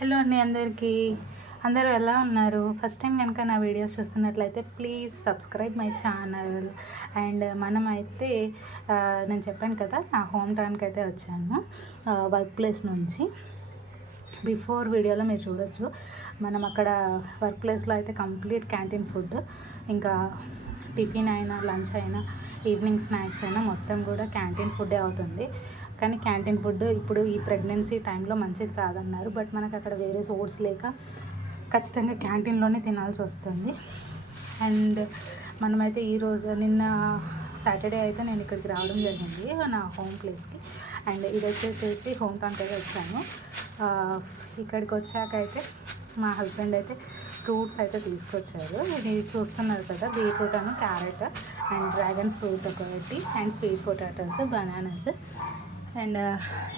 Hello అండి అందరికీ. అందరూ ఎలా ఉన్నారు? ఫస్ట్ టైం కనుక నా వీడియోస్ చూస్తున్నట్లయితే please subscribe my channel. And మనమైతే నేను చెప్పాను కదా, నా హోమ్ టౌన్కి అయితే వచ్చాను వర్క్ ప్లేస్ నుంచి. బిఫోర్ వీడియోలో మీరు చూడొచ్చు, మనం అక్కడ వర్క్ ప్లేస్లో అయితే కంప్లీట్ క్యాంటీన్ ఫుడ్, ఇంకా టిఫిన్ అయినా లంచ్ అయినా ఈవినింగ్ స్నాక్స్ అయినా మొత్తం కూడా క్యాంటీన్ ఫుడ్డే అవుతుంది. కానీ క్యాంటీన్ ఫుడ్ ఇప్పుడు ఈ ప్రెగ్నెన్సీ టైంలో మంచిది కాదన్నారు. బట్ మనకు అక్కడ వేరే సోర్స్ లేక ఖచ్చితంగా క్యాంటీన్లోనే తినాల్సి వస్తుంది. అండ్ మనమైతే నిన్న సాటర్డే అయితే నేను ఇక్కడికి రావడం జరిగింది, నా హోమ్ ప్లేస్కి. అండ్ ఇది వచ్చేసేసి హోమ్ టౌన్కి అయితే వచ్చాను. ఇక్కడికి వచ్చాకైతే మా హస్బెండ్ అయితే ఫ్రూట్స్ అయితే తీసుకొచ్చారు. ఇది చూస్తున్నారు కదా, బీట్రూట్ అని, క్యారెట్ అండ్ డ్రాగన్ ఫ్రూట్ ఒకటి, and sweet potatoes, bananas. And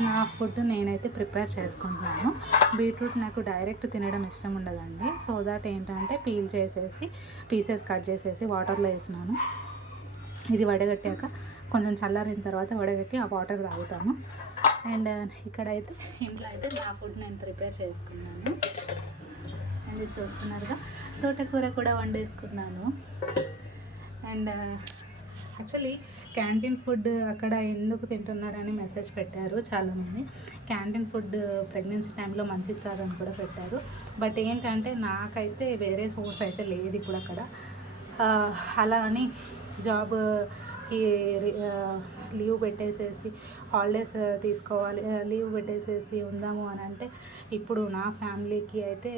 నా ఫుడ్ నేనైతే ప్రిపేర్ చేసుకుంటున్నాను. బీట్రూట్ నాకు డైరెక్ట్ తినడం ఇష్టం ఉండదండి. సో దట్ ఏంటంటే పీల్ చేసేసి పీసెస్ కట్ చేసేసి వాటర్లో వేసినాను. ఇది వడగట్టాక కొంచెం చల్లారిన తర్వాత వడగట్టి ఆ వాటర్ తాగుతాను. అండ్ ఇక్కడైతే ఇంట్లో అయితే నా ఫుడ్ నేను ప్రిపేర్ చేసుకున్నాను. అండ్ ఇది చూస్తున్నారుగా, తోటకూర కూడా వండేసుకున్నాను. అండ్ యాక్చువల్లీ క్యాంటీన్ ఫుడ్ అక్కడ ఎందుకు తింటున్నారని మెసేజ్ పెట్టారు చాలామంది. క్యాంటీన్ ఫుడ్ ప్రెగ్నెన్సీ టైంలో మంచిది కాదని కూడా పెట్టారు. బట్ ఏంటంటే నాకైతే వేరే సోర్స్ అయితే లేదు ఇప్పుడు అక్కడ. అలా అని జాబ్కి లీవ్ పెట్టేసేసి హాలిడేస్ తీసుకోవాలి, లీవ్ పెట్టేసేసి ఉందాము అని అంటే ఇప్పుడు నా ఫ్యామిలీకి అయితే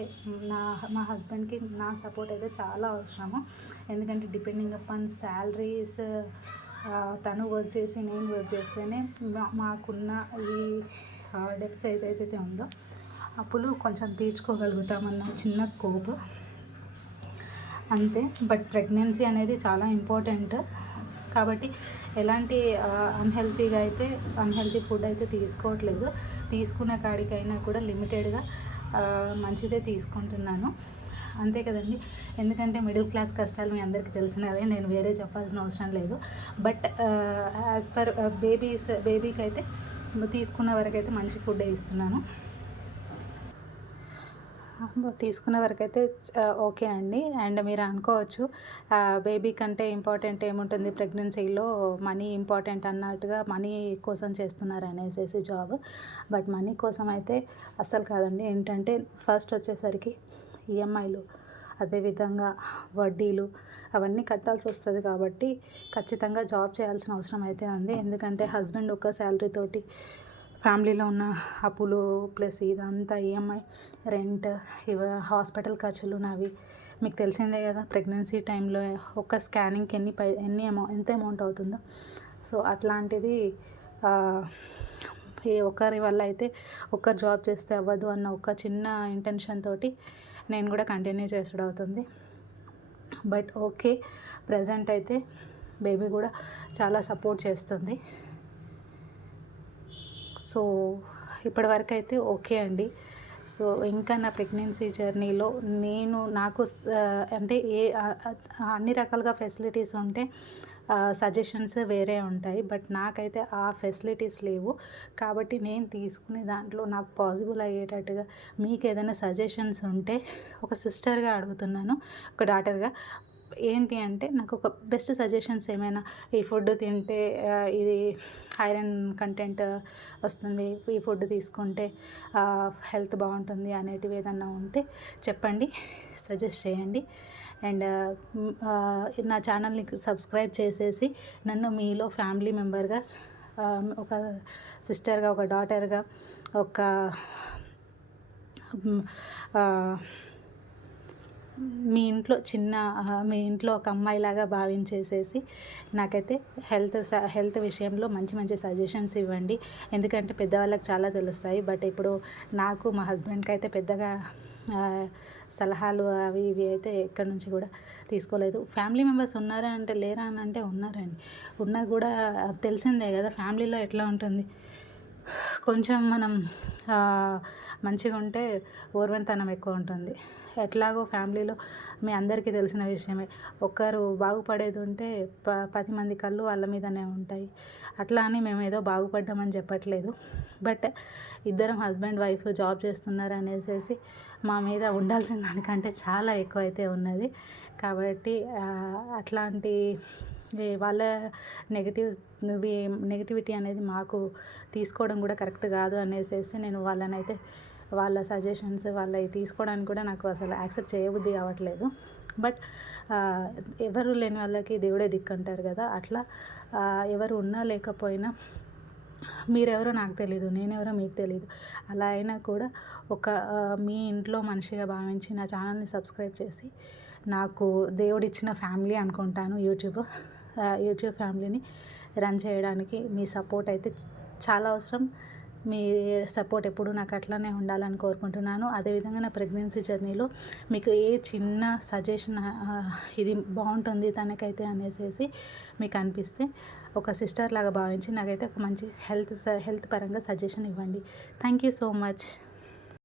మా హస్బెండ్కి నా సపోర్ట్ అయితే చాలా అవసరము. ఎందుకంటే డిపెండింగ్ అపాన్ శాలరీస్, తను వర్క్ చేసి నేను వర్క్ చేస్తేనే మాకున్న ఈ డెప్స్ ఏదైతే ఉందో అప్పులు కొంచెం తీర్చుకోగలుగుతామన్న చిన్న స్కోప్ అంతే. బట్ ప్రెగ్నెన్సీ అనేది చాలా ఇంపార్టెంట్ కాబట్టి ఎలాంటి అన్హెల్తీ ఫుడ్ అయితే తీసుకోవట్లేదు. తీసుకున్న కాడికైనా కూడా లిమిటెడ్గా మంచిదే తీసుకుంటున్నాను, అంతే కదండి. ఎందుకంటే మిడిల్ క్లాస్ కష్టాలు మీ అందరికీ తెలిసినవే, నేను వేరే చెప్పాల్సిన అవసరం లేదు. బట్ యాజ్ పర్ బేబీకి అయితే తీసుకున్న వరకు అయితే మంచి ఫుడ్ ఇస్తున్నాను. తీసుకున్న వరకు అయితే ఓకే అండి. అండ్ మీరు అనుకోవచ్చు, బేబీ కంటే ఇంపార్టెంట్ ఏముంటుంది ప్రెగ్నెన్సీలో, మనీ ఇంపార్టెంట్ అన్నట్టుగా మనీ కోసం చేస్తున్నారు అనేసి జాబ్. బట్ మనీ కోసం అయితే అస్సలు కాదండి. ఏంటంటే ఫస్ట్ వచ్చేసరికి ఈఎంఐలు, అదేవిధంగా వడ్డీలు అవన్నీ కట్టాల్సి వస్తుంది. కాబట్టి ఖచ్చితంగా జాబ్ చేయాల్సిన అవసరం అయితే ఉంది. ఎందుకంటే హస్బెండ్ ఒక శాలరీతోటి ఫ్యామిలీలో ఉన్న అప్పులు ప్లస్ ఇదంతా ఈఎంఐ, రెంట్, హాస్పిటల్ ఖర్చులు నావి మీకు తెలిసిందే కదా. ప్రెగ్నెన్సీ టైంలో ఒక స్కానింగ్కి ఎంత అమౌంట్ అవుతుందో. సో అట్లాంటిది ఒకరి వల్ల అయితే ఒకరు జాబ్ చేస్తే అవ్వదు అన్న ఒక చిన్న ఇంటెన్షన్ తోటి నేను కూడా కంటిన్యూ చేసుడు అవుతుంది. బట్ ఓకే, ప్రజెంట్ అయితే బేబీ కూడా చాలా సపోర్ట్ చేస్తుంది. సో ఇప్పటివరకు అయితే ఓకే అండి. సో ఇంకా నా ప్రెగ్నెన్సీ జర్నీలో నాకు అంటే అన్ని రకాలుగా ఫెసిలిటీస్ ఉంటే సజెషన్స్ వేరే ఉంటాయి. బట్ నాకైతే ఆ ఫెసిలిటీస్ లేవు. కాబట్టి నేను తీసుకునే దాంట్లో నాకు పాసిబుల్ అయ్యేటట్టుగా మీకు ఏదైనా సజెషన్స్ ఉంటే ఒక సిస్టర్గా అడుగుతున్నాను, ఒక డాటర్గా. ఏంటి అంటే నాకు ఒక బెస్ట్ సజెషన్స్ ఏమైనా, ఈ ఫుడ్ తింటే ఇది ఐరన్ కంటెంట్ వస్తుంది, ఈ ఫుడ్ తీసుకుంటే హెల్త్ బాగుంటుంది అనేటివి ఏదన్నా ఉంటే చెప్పండి, సజెస్ట్ చేయండి. అండ్ నా ఛానల్ని సబ్స్క్రైబ్ చేసేసి నన్ను మీలో ఫ్యామిలీ మెంబర్గా, ఒక సిస్టర్గా, ఒక డాటర్గా, ఒక మీ ఇంట్లో ఒక అమ్మాయిలాగా భావించేసేసి నాకైతే హెల్త్ విషయంలో మంచి మంచి సజెషన్స్ ఇవ్వండి. ఎందుకంటే పెద్దవాళ్ళకి చాలా తెలుస్తాయి. బట్ ఇప్పుడు నాకు మా హస్బెండ్కి అయితే పెద్దగా సలహాలు అవి ఇవి అయితే ఎక్కడి నుంచి కూడా తీసుకోలేదు. ఫ్యామిలీ మెంబర్స్ ఉన్నారా అంటే లేరా అని అంటే ఉన్నారండి. ఉన్నా కూడా తెలిసిందే కదా ఫ్యామిలీలో ఎట్లా ఉంటుంది. కొంచెం మనం మంచిగా ఉంటే ఓర్వనితనం ఎక్కువ ఉంటుంది. ఎట్లాగో ఫ్యామిలీలో మీ అందరికీ తెలిసిన విషయమే, ఒకరు బాగుపడేది ఉంటే 10 మంది కళ్ళు వాళ్ళ మీదనే ఉంటాయి. అట్లా అని మేము ఏదో బాగుపడ్డామని చెప్పట్లేదు. బట్ ఇద్దరం హస్బెండ్ వైఫ్ జాబ్ చేస్తున్నారు అనేసి మా మీద ఉండాల్సిన దానికంటే చాలా ఎక్కువ అయితే ఉన్నది. కాబట్టి అట్లాంటి వాళ్ళ నెగిటివిటీ అనేది మాకు తీసుకోవడం కూడా కరెక్ట్ కాదు అనేసి నేను వాళ్ళనైతే వాళ్ళ సజెషన్స్ వాళ్ళవి తీసుకోవడానికి కూడా నాకు అసలు యాక్సెప్ట్ చేయబుద్ధి కావట్లేదు. బట్ ఎవరు లేని వాళ్ళకి దేవుడే దిక్కు అంటారు కదా, అట్లా ఎవరు ఉన్నా లేకపోయినా మీరెవరో నాకు తెలీదు, నేనెవరో మీకు తెలీదు. అలా అయినా కూడా ఒక మీ ఇంట్లో మనిషిగా భావించి నా ఛానల్ని సబ్స్క్రైబ్ చేసి, నాకు దేవుడిచ్చిన ఫ్యామిలీ అనుకుంటాను యూట్యూబ్ ఫ్యామిలీని రన్ చేయడానికి మీ సపోర్ట్ అయితే చాలా అవసరం. మీ సపోర్ట్ ఎప్పుడు నాకు అట్లానే ఉండాలని కోరుకుంటున్నాను. అదేవిధంగా నా ప్రెగ్నెన్సీ జర్నీలో మీకు ఏ చిన్న సజెషన్ ఇది బాగుంటుంది తనకైతే అనేసి మీకు అనిపిస్తే ఒక సిస్టర్ లాగా భావించి నాకైతే ఒక మంచి హెల్త్ పరంగా సజెషన్ ఇవ్వండి. Thank you so much.